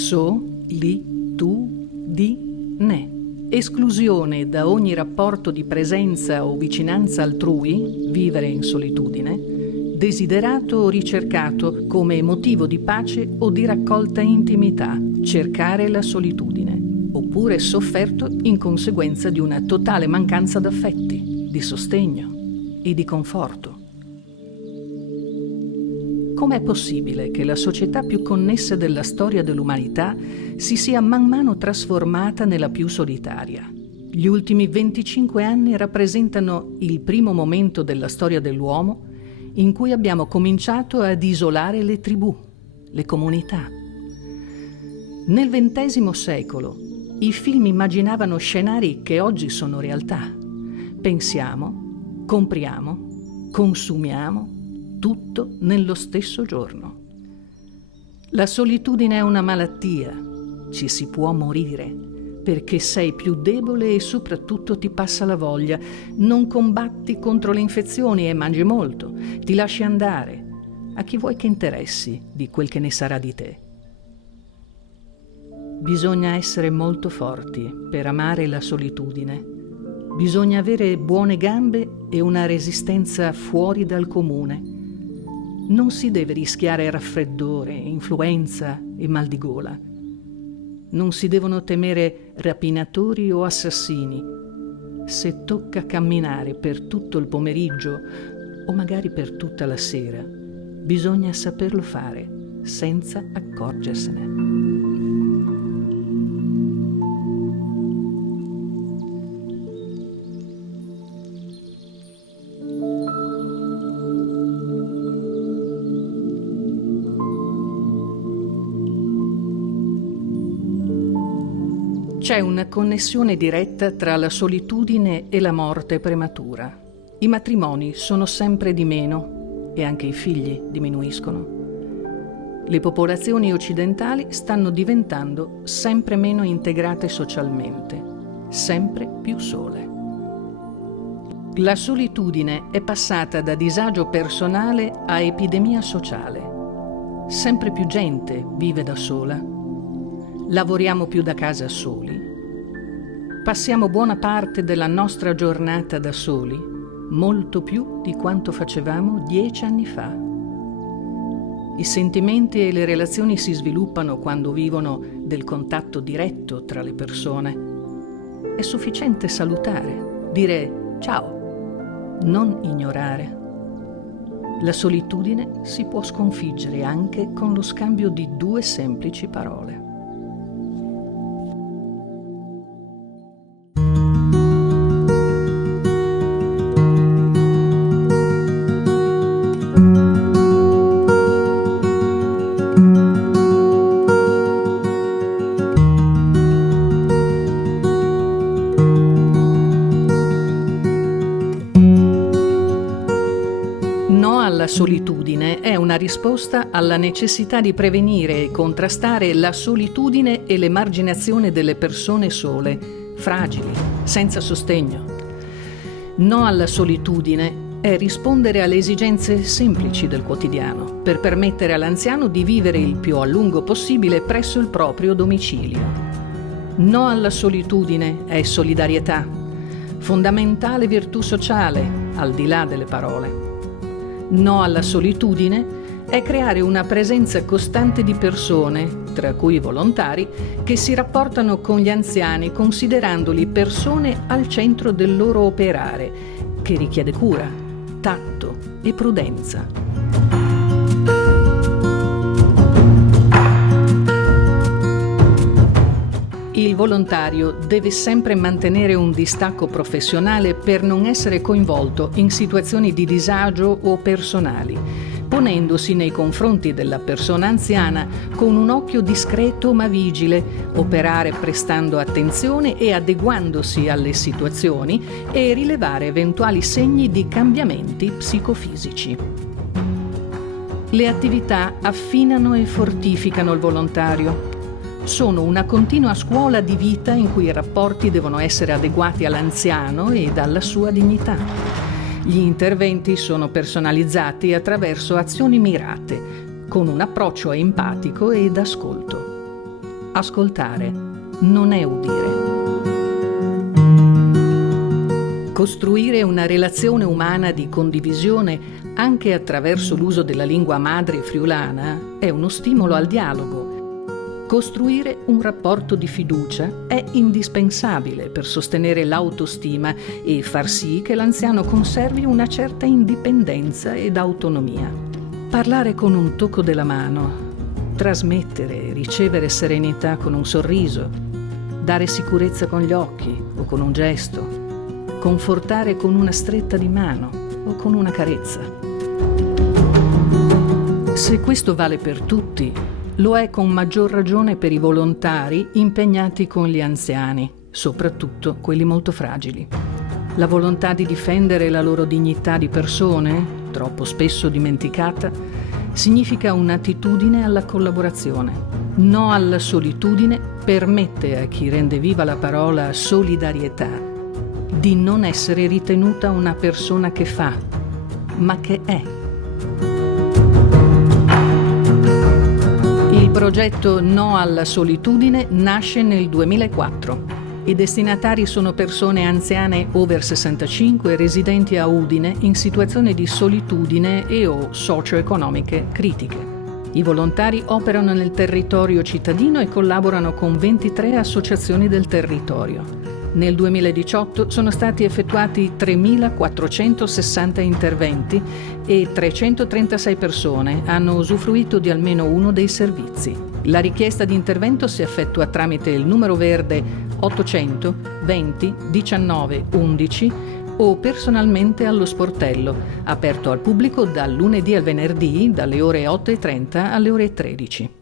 solitudine. Esclusione da ogni rapporto di presenza o vicinanza altrui, vivere in solitudine, desiderato o ricercato come motivo di pace o di raccolta intimità, cercare la solitudine, oppure sofferto in conseguenza di una totale mancanza d'affetti, di sostegno e di conforto. Com'è possibile che la società più connessa della storia dell'umanità si sia man mano trasformata nella più solitaria? Gli ultimi 25 anni rappresentano il primo momento della storia dell'uomo in cui abbiamo cominciato ad isolare le tribù, le comunità. Nel XX secolo i film immaginavano scenari che oggi sono realtà. Pensiamo, compriamo, consumiamo, tutto nello stesso giorno. La solitudine è una malattia, ci si può morire, perché sei più debole e soprattutto ti passa la voglia, non combatti contro le infezioni e mangi molto, ti lasci andare. A chi vuoi che interessi di quel che ne sarà di te? Bisogna essere molto forti per amare la solitudine. Bisogna avere buone gambe e una resistenza fuori dal comune. Non si deve rischiare raffreddore, influenza e mal di gola. Non si devono temere rapinatori o assassini. Se tocca camminare per tutto il pomeriggio o magari per tutta la sera, bisogna saperlo fare senza accorgersene. C'è una connessione diretta tra la solitudine e la morte prematura. I matrimoni sono sempre di meno e anche i figli diminuiscono. Le popolazioni occidentali stanno diventando sempre meno integrate socialmente, sempre più sole. La solitudine è passata da disagio personale a epidemia sociale. Sempre più gente vive da sola. Lavoriamo più da casa soli. Passiamo buona parte della nostra giornata da soli, molto più di quanto facevamo 10 anni fa. I sentimenti e le relazioni si sviluppano quando vivono del contatto diretto tra le persone. È sufficiente salutare, dire ciao, non ignorare. La solitudine si può sconfiggere anche con lo scambio di 2 semplici parole. La solitudine è una risposta alla necessità di prevenire e contrastare la solitudine e l'emarginazione delle persone sole, fragili, senza sostegno. No alla solitudine è rispondere alle esigenze semplici del quotidiano per permettere all'anziano di vivere il più a lungo possibile presso il proprio domicilio. No alla solitudine è solidarietà, fondamentale virtù sociale, al di là delle parole. No alla solitudine è creare una presenza costante di persone, tra cui volontari, che si rapportano con gli anziani considerandoli persone al centro del loro operare, che richiede cura, tatto e prudenza. Il volontario deve sempre mantenere un distacco professionale per non essere coinvolto in situazioni di disagio o personali, ponendosi nei confronti della persona anziana con un occhio discreto ma vigile, operare prestando attenzione e adeguandosi alle situazioni e rilevare eventuali segni di cambiamenti psicofisici. Le attività affinano e fortificano il volontario. Sono una continua scuola di vita in cui i rapporti devono essere adeguati all'anziano e alla sua dignità. Gli interventi sono personalizzati attraverso azioni mirate, con un approccio empatico ed ascolto. Ascoltare non è udire. Costruire una relazione umana di condivisione anche attraverso l'uso della lingua madre friulana è uno stimolo al dialogo. Costruire un rapporto di fiducia è indispensabile per sostenere l'autostima e far sì che l'anziano conservi una certa indipendenza ed autonomia. Parlare con un tocco della mano, trasmettere e ricevere serenità con un sorriso, dare sicurezza con gli occhi o con un gesto, confortare con una stretta di mano o con una carezza. Se questo vale per tutti, lo è con maggior ragione per i volontari impegnati con gli anziani, soprattutto quelli molto fragili. La volontà di difendere la loro dignità di persone, troppo spesso dimenticata, significa un'attitudine alla collaborazione. No alla solitudine permette a chi rende viva la parola solidarietà di non essere ritenuta una persona che fa, ma che è. Il progetto No alla solitudine nasce nel 2004. I destinatari sono persone anziane over 65 residenti a Udine in situazioni di solitudine e o socio-economiche critiche. I volontari operano nel territorio cittadino e collaborano con 23 associazioni del territorio. Nel 2018 sono stati effettuati 3.460 interventi e 336 persone hanno usufruito di almeno uno dei servizi. La richiesta di intervento si effettua tramite il numero verde 800 20 19 11 o personalmente allo sportello, aperto al pubblico dal lunedì al venerdì dalle ore 8:30 alle ore 13.